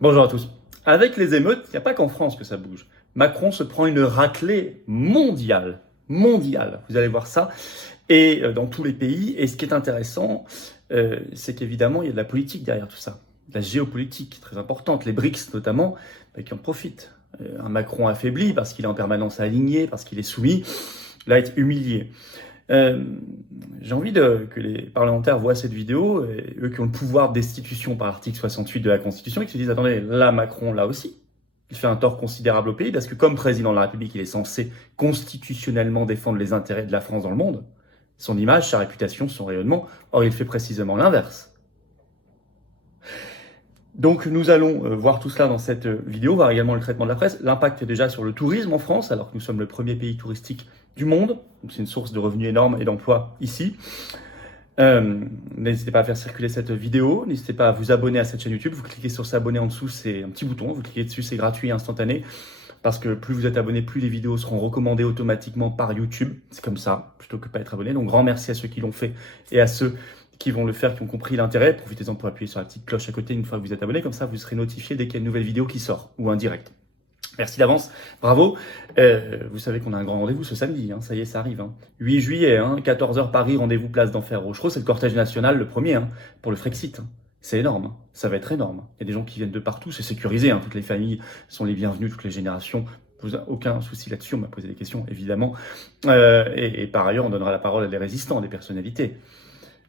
Bonjour à tous. Avec les émeutes, il n'y a pas qu'en France que ça bouge. Macron se prend une raclée mondiale. Mondiale. Vous allez voir ça. Et dans tous les pays. Et ce qui est intéressant, c'est qu'évidemment, il y a de la politique derrière tout ça. De la géopolitique très importante. Les BRICS notamment, qui en profitent. Un Macron affaibli parce qu'il est en permanence aligné, parce qu'il est soumis, là, être humilié. Euh, j'ai envie que les parlementaires voient cette vidéo, et eux qui ont le pouvoir de destitution par l'article 68 de la Constitution, et qui se disent, attendez, là, Macron, là aussi, il fait un tort considérable au pays, parce que comme président de la République, il est censé constitutionnellement défendre les intérêts de la France dans le monde, son image, sa réputation, son rayonnement. Or, il fait précisément l'inverse. Donc nous allons voir tout cela dans cette vidéo, voir également le traitement de la presse, l'impact déjà sur le tourisme en France, alors que nous sommes le premier pays touristique du monde, donc c'est une source de revenus énorme et d'emplois ici. N'hésitez pas à faire circuler cette vidéo, n'hésitez pas à vous abonner à cette chaîne YouTube, vous cliquez sur s'abonner en dessous, c'est un petit bouton, vous cliquez dessus, c'est gratuit et instantané, parce que plus vous êtes abonné, plus les vidéos seront recommandées automatiquement par YouTube, c'est comme ça, plutôt que pas être abonné, donc grand merci à ceux qui l'ont fait et à ceux qui vont le faire, qui ont compris l'intérêt. Profitez-en pour appuyer sur la petite cloche à côté une fois que vous êtes abonné, comme ça vous serez notifié dès qu'il y a une nouvelle vidéo qui sort, ou un direct. Merci d'avance, bravo. Vous savez qu'on a un grand rendez-vous ce samedi, ça y est, ça arrive. 8 juillet, 14h Paris, rendez-vous place d'Enfer Rochereau, c'est le cortège national, le premier, pour le Frexit. C'est énorme, ça va être énorme. Il y a des gens qui viennent de partout, c'est sécurisé, toutes les familles sont les bienvenues, toutes les générations. Aucun souci là-dessus, on m'a posé des questions, évidemment. Et par ailleurs, on donnera la parole à des résistants, des personnalités.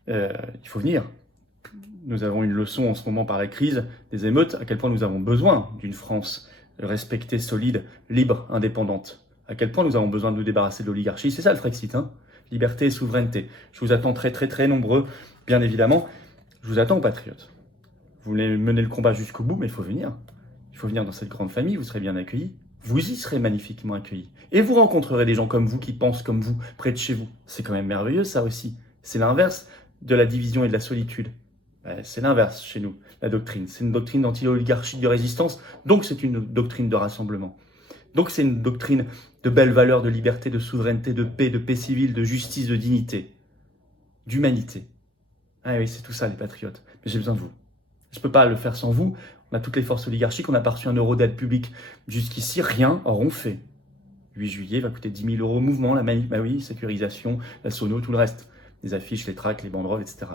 Il faut venir. Nous avons une leçon en ce moment par la crise des émeutes, à quel point nous avons besoin d'une France respectée, solide, libre, indépendante. À quel point nous avons besoin de nous débarrasser de l'oligarchie. C'est ça le Frexit, liberté et souveraineté. Je vous attends très très très nombreux, bien évidemment. Je vous attends, patriotes. Vous voulez mener le combat jusqu'au bout, mais il faut venir. Il faut venir dans cette grande famille, vous serez bien accueillis. Vous y serez magnifiquement accueillis. Et vous rencontrerez des gens comme vous, qui pensent comme vous, près de chez vous. C'est quand même merveilleux, ça aussi. C'est l'inverse de la division et de la solitude. C'est l'inverse chez nous, la doctrine. C'est une doctrine d'anti-oligarchie, de résistance, donc c'est une doctrine de rassemblement. Donc c'est une doctrine de belles valeurs, de liberté, de souveraineté, de paix civile, de justice, de dignité, d'humanité. Ah oui, c'est tout ça les patriotes. Mais j'ai besoin de vous. Je ne peux pas le faire sans vous. On a toutes les forces oligarchiques, on n'a pas reçu un euro d'aide publique jusqu'ici, rien, or on fait. 8 juillet va coûter 10 000 euros au mouvement, la manif, bah oui, sécurisation, la sono, tout le reste. Les affiches, les tracts, les banderoles, etc.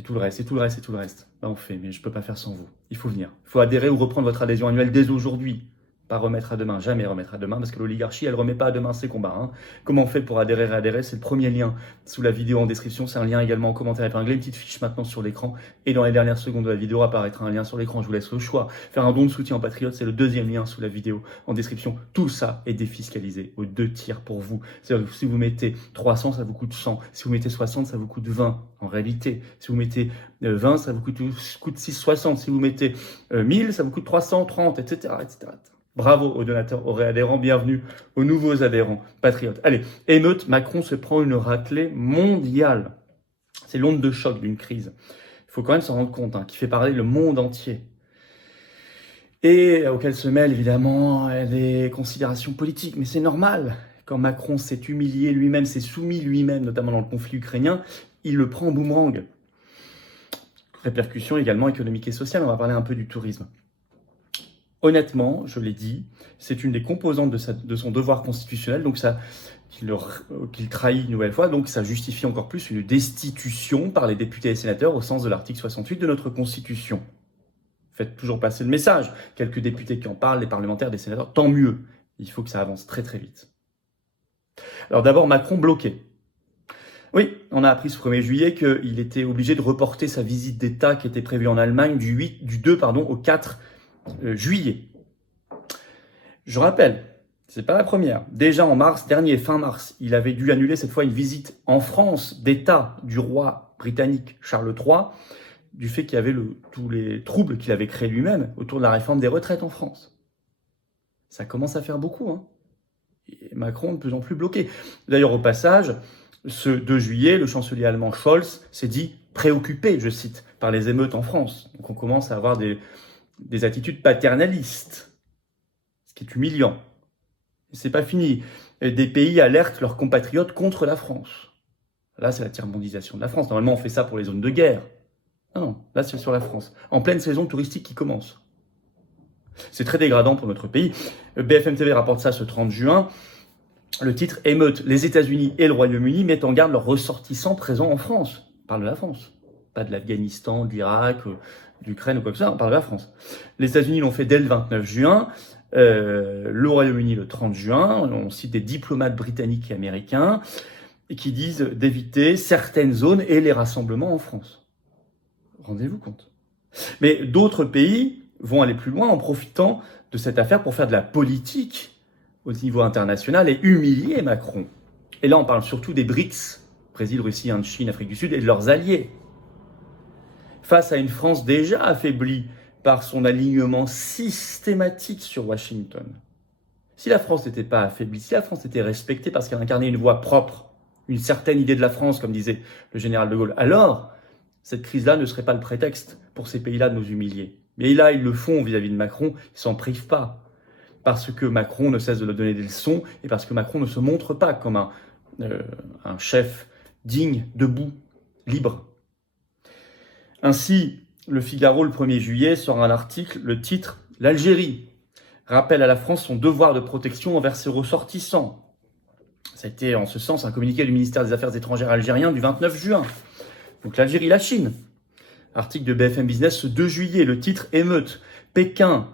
Et tout le reste, et tout le reste, et tout le reste. On fait, mais je ne peux pas faire sans vous. Il faut venir. Il faut adhérer ou reprendre votre adhésion annuelle dès aujourd'hui. Pas remettre à demain, jamais remettre à demain, parce que l'oligarchie, elle ne remet pas à demain ses combats. Comment on fait pour adhérer et adhérer? C'est le premier lien sous la vidéo en description. C'est un lien également en commentaire épinglé, une petite fiche maintenant sur l'écran. Et dans les dernières secondes de la vidéo apparaîtra un lien sur l'écran. Je vous laisse le choix. Faire un don de soutien en patriote, c'est le deuxième lien sous la vidéo en description. Tout ça est défiscalisé aux 2 tiers pour vous. C'est-à-dire que si vous mettez 300, ça vous coûte 100. Si vous mettez 60, ça vous coûte 20. En réalité, si vous mettez 20, ça vous coûte 6,60. Si vous mettez 1000, ça vous coûte 330, etc., etc. Bravo aux donateurs, aux réadhérents, bienvenue aux nouveaux adhérents patriotes. Allez, émeute, Macron se prend une raclée mondiale. C'est l'onde de choc d'une crise. Il faut quand même s'en rendre compte, qui fait parler le monde entier. Et auquel se mêlent évidemment des considérations politiques. Mais c'est normal, quand Macron s'est humilié lui-même, s'est soumis lui-même, notamment dans le conflit ukrainien, il le prend en boomerang. Répercussions également économiques et sociales, on va parler un peu du tourisme. Honnêtement, je l'ai dit, c'est une des composantes de son devoir constitutionnel, donc ça qu'il trahit une nouvelle fois, donc ça justifie encore plus une destitution par les députés et sénateurs au sens de l'article 68 de notre Constitution. Faites toujours passer le message. Quelques députés qui en parlent, les parlementaires, des sénateurs, tant mieux. Il faut que ça avance très très vite. Alors d'abord, Macron bloqué. Oui, on a appris ce 1er juillet qu'il était obligé de reporter sa visite d'État qui était prévue en Allemagne du 2 au 4 juillet. Je rappelle, c'est pas la première. Déjà en mars dernier, fin mars, il avait dû annuler cette fois une visite en France d'État du roi britannique Charles III, du fait qu'il y avait tous les troubles qu'il avait créés lui-même autour de la réforme des retraites en France. Ça commence à faire beaucoup, Et Macron de plus en plus bloqué. D'ailleurs, au passage, ce 2 juillet, le chancelier allemand Scholz s'est dit préoccupé, je cite, par les émeutes en France. Donc on commence à avoir des attitudes paternalistes, ce qui est humiliant. C'est pas fini. Des pays alertent leurs compatriotes contre la France. Là, c'est la tiers-mondisation de la France. Normalement, on fait ça pour les zones de guerre. Non, non, là c'est sur la France. En pleine saison touristique qui commence. C'est très dégradant pour notre pays. BFM TV rapporte ça ce 30 juin. Le titre « Émeute, les États-Unis et le Royaume-Uni mettent en garde leurs ressortissants présents en France ». On parle de la France, pas de l'Afghanistan, de l'Irak, d'Ukraine ou quoi que ce soit, on parle de la France. Les États-Unis l'ont fait dès le 29 juin, le Royaume-Uni le 30 juin, on cite des diplomates britanniques et américains qui disent d'éviter certaines zones et les rassemblements en France. Rendez-vous compte. Mais d'autres pays vont aller plus loin en profitant de cette affaire pour faire de la politique au niveau international et humilier Macron. Et là, on parle surtout des BRICS, Brésil, Russie, Inde, Chine, Afrique du Sud, et de leurs alliés. Face à une France déjà affaiblie par son alignement systématique sur Washington. Si la France n'était pas affaiblie, si la France était respectée parce qu'elle incarnait une voix propre, une certaine idée de la France, comme disait le général de Gaulle, alors cette crise-là ne serait pas le prétexte pour ces pays-là de nous humilier. Mais là, ils le font vis-à-vis de Macron, ils s'en privent pas. Parce que Macron ne cesse de leur donner des leçons et parce que Macron ne se montre pas comme un chef digne, debout, libre. Ainsi, le Figaro, le 1er juillet, sort un article, le titre « L'Algérie rappelle à la France son devoir de protection envers ses ressortissants ». Ça a été en ce sens un communiqué du ministère des Affaires étrangères algérien du 29 juin. Donc l'Algérie, la Chine. Article de BFM Business ce 2 juillet, le titre « Émeute, Pékin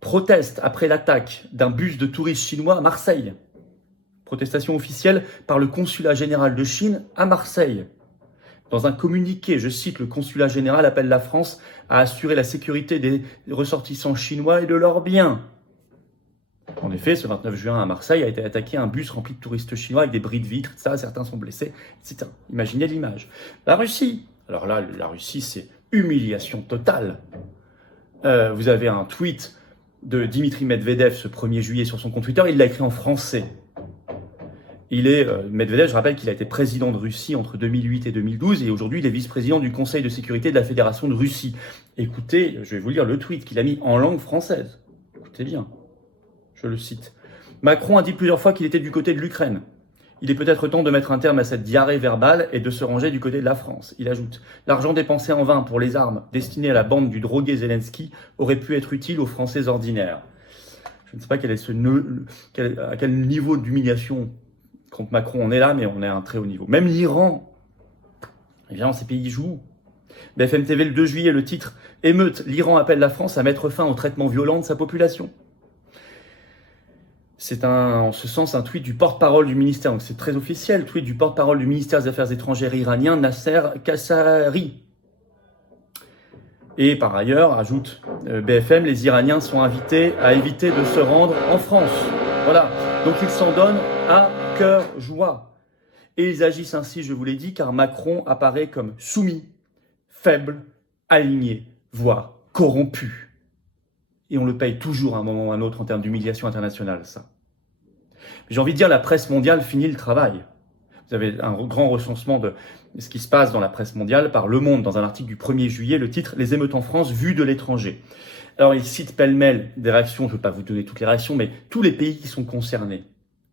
proteste après l'attaque d'un bus de touristes chinois à Marseille ». Protestation officielle par le consulat général de Chine à Marseille. Dans un communiqué, je cite, le consulat général appelle la France à assurer la sécurité des ressortissants chinois et de leurs biens. En effet, ce 29 juin à Marseille a été attaqué un bus rempli de touristes chinois avec des bris de vitres, etc. Certains sont blessés, etc. Imaginez l'image. La Russie. Alors là, la Russie, c'est humiliation totale. Vous avez un tweet de Dimitri Medvedev ce 1er juillet sur son compte Twitter. Il l'a écrit en français. Medvedev, je rappelle qu'il a été président de Russie entre 2008 et 2012 et aujourd'hui il est vice-président du Conseil de sécurité de la Fédération de Russie. Écoutez, je vais vous lire le tweet qu'il a mis en langue française. Écoutez bien, je le cite. Macron a dit plusieurs fois qu'il était du côté de l'Ukraine. Il est peut-être temps de mettre un terme à cette diarrhée verbale et de se ranger du côté de la France. Il ajoute « L'argent dépensé en vain pour les armes destinées à la bande du drogué Zelensky aurait pu être utile aux Français ordinaires. » Je ne sais pas à quel niveau d'humiliation contre Macron on est là, mais on est à un très haut niveau. Même l'Iran, évidemment, ces pays jouent. BFM TV le 2 juillet, le titre « Émeute, l'Iran appelle la France à mettre fin au traitement violent de sa population ». C'est en ce sens un tweet du porte-parole du ministère, donc c'est très officiel, tweet du porte-parole du ministère des Affaires étrangères iranien, Nasser Kassari. Et par ailleurs, ajoute BFM, les Iraniens sont invités à éviter de se rendre en France. Voilà, donc ils s'en donnent à cœur joie. Et ils agissent ainsi, je vous l'ai dit, car Macron apparaît comme soumis, faible, aligné, voire corrompu. Et on le paye toujours à un moment ou à un autre en termes d'humiliation internationale, ça. J'ai envie de dire, la presse mondiale finit le travail. Vous avez un grand recensement de ce qui se passe dans la presse mondiale par Le Monde, dans un article du 1er juillet, le titre « Les émeutes en France vues de l'étranger ». Alors, il cite pêle-mêle des réactions, je ne veux pas vous donner toutes les réactions, mais tous les pays qui sont concernés.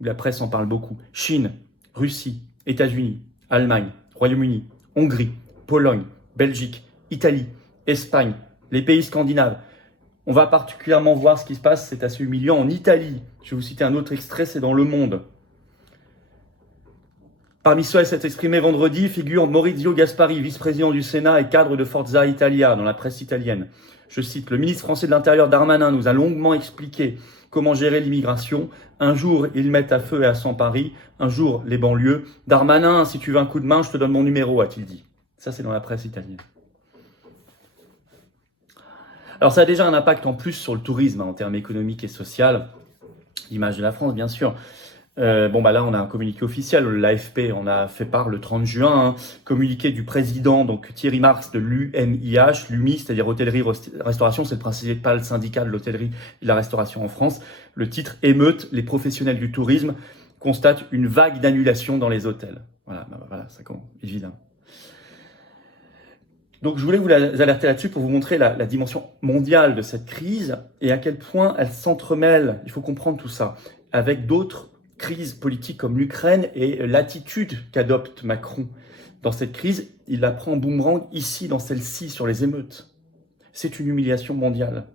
La presse en parle beaucoup. Chine, Russie, États-Unis, Allemagne, Royaume-Uni, Hongrie, Pologne, Belgique, Italie, Espagne, les pays scandinaves. On va particulièrement voir ce qui se passe, c'est assez humiliant, en Italie. Je vais vous citer un autre extrait, c'est dans Le Monde. Parmi ceux à s'être exprimé vendredi figure Maurizio Gaspari, vice-président du Sénat et cadre de Forza Italia dans la presse italienne. Je cite, « Le ministre français de l'Intérieur Darmanin nous a longuement expliqué comment gérer l'immigration. Un jour, ils mettent à feu et à sang Paris. Un jour, les banlieues. Darmanin, si tu veux un coup de main, je te donne mon numéro, a-t-il dit. » Ça, c'est dans la presse italienne. Alors, ça a déjà un impact en plus sur le tourisme, en termes économiques et sociaux. L'image de la France, bien sûr. Là, on a un communiqué officiel. L'AFP en a fait part le 30 juin. Communiqué du président, donc Thierry Marx, de l'UMIH, l'UMI, c'est-à-dire Hôtellerie-Restauration. C'est le principal syndicat de l'hôtellerie et de la restauration en France. Le titre « Émeute, les professionnels du tourisme constatent une vague d'annulation dans les hôtels ». Voilà, ça commence, évidemment. Donc, je voulais vous alerter là-dessus pour vous montrer la dimension mondiale de cette crise et à quel point elle s'entremêle, il faut comprendre tout ça, avec d'autres crises politiques comme l'Ukraine et l'attitude qu'adopte Macron dans cette crise, il la prend en boomerang ici, dans celle-ci, sur les émeutes. C'est une humiliation mondiale.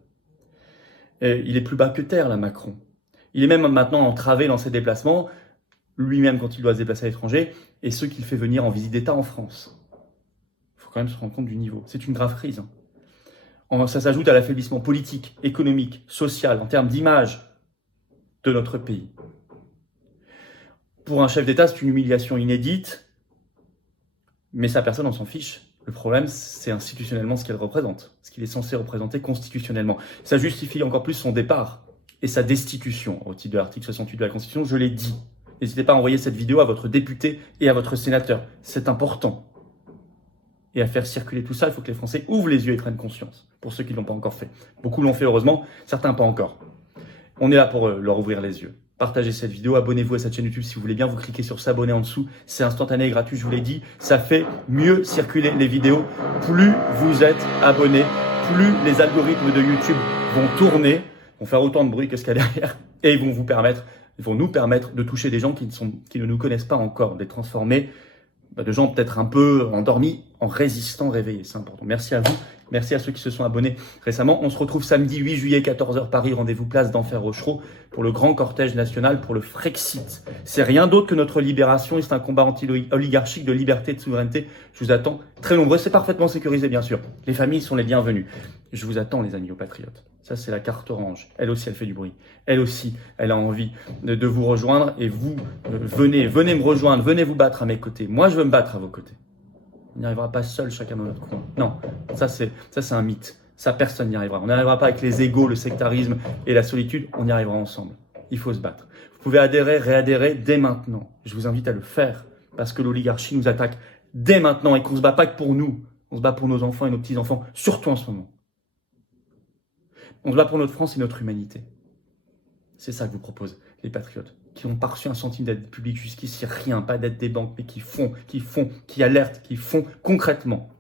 Il est plus bas que terre, là, Macron. Il est même maintenant entravé dans ses déplacements, lui-même quand il doit se déplacer à l'étranger, et ceux qu'il fait venir en visite d'État en France. Il faut quand même se rendre compte du niveau. C'est une grave crise. Ça s'ajoute à l'affaiblissement politique, économique, social, en termes d'image de notre pays. Pour un chef d'État, c'est une humiliation inédite, mais sa personne, on s'en fiche. Le problème, c'est institutionnellement ce qu'elle représente, ce qu'il est censé représenter constitutionnellement. Ça justifie encore plus son départ et sa destitution au titre de l'article 68 de la Constitution, je l'ai dit. N'hésitez pas à envoyer cette vidéo à votre député et à votre sénateur. C'est important. Et à faire circuler tout ça, il faut que les Français ouvrent les yeux et prennent conscience, pour ceux qui ne l'ont pas encore fait. Beaucoup l'ont fait heureusement, certains pas encore. On est là pour leur ouvrir les yeux. Partagez cette vidéo, abonnez-vous à cette chaîne YouTube si vous voulez bien, vous cliquez sur s'abonner en dessous, c'est instantané et gratuit, je vous l'ai dit, ça fait mieux circuler les vidéos. Plus vous êtes abonnés, plus les algorithmes de YouTube vont tourner, vont faire autant de bruit que ce qu'il y a derrière, et ils vont nous permettre de toucher des gens qui ne nous connaissent pas encore, de les transformer, de gens peut-être un peu endormis, en résistants réveillés, c'est important. Merci à vous, merci à ceux qui se sont abonnés récemment. On se retrouve samedi 8 juillet, 14h Paris, rendez-vous place d'Enfer Rochereau pour le grand cortège national pour le Frexit. C'est rien d'autre que notre libération et c'est un combat anti-oligarchique de liberté et de souveraineté. Je vous attends très nombreux, c'est parfaitement sécurisé bien sûr. Les familles sont les bienvenues. Je vous attends les amis aux patriotes. Ça c'est la carte orange. Elle aussi elle fait du bruit. Elle aussi elle a envie de vous rejoindre et vous venez me rejoindre, venez vous battre à mes côtés. Moi je veux me battre à vos côtés. On n'y arrivera pas seul, chacun dans notre coin. Non, ça c'est un mythe. Ça, personne n'y arrivera. On n'y arrivera pas avec les égos, le sectarisme et la solitude. On y arrivera ensemble. Il faut se battre. Vous pouvez adhérer, réadhérer dès maintenant. Je vous invite à le faire parce que l'oligarchie nous attaque dès maintenant et qu'on ne se bat pas que pour nous. On se bat pour nos enfants et nos petits-enfants, surtout en ce moment. On se bat pour notre France et notre humanité. C'est ça que vous proposent les patriotes, qui n'ont pas reçu un centime d'aide publique jusqu'ici, rien, pas d'aide des banques, mais qui alertent, qui font concrètement.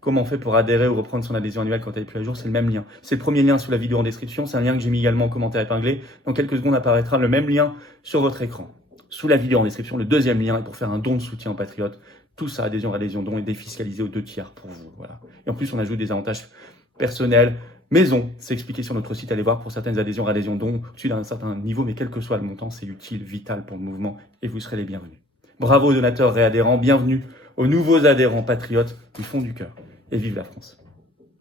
Comment on fait pour adhérer ou reprendre son adhésion annuelle quand elle est plus à jour? C'est le même lien. C'est le premier lien sous la vidéo en description, c'est un lien que j'ai mis également en commentaire épinglé. Dans quelques secondes apparaîtra le même lien sur votre écran. Sous la vidéo en description, le deuxième lien est pour faire un don de soutien aux patriotes. Tout ça, adhésion, don, est défiscalisé aux 2/3 pour vous. Voilà. Et en plus, on ajoute des avantages personnels, maison, c'est expliqué sur notre site, allez voir pour certaines adhésions, dons, au-dessus d'un certain niveau, mais quel que soit le montant, c'est utile, vital pour le mouvement et vous serez les bienvenus. Bravo aux donateurs réadhérents, bienvenue aux nouveaux adhérents patriotes du fond du cœur et vive la France.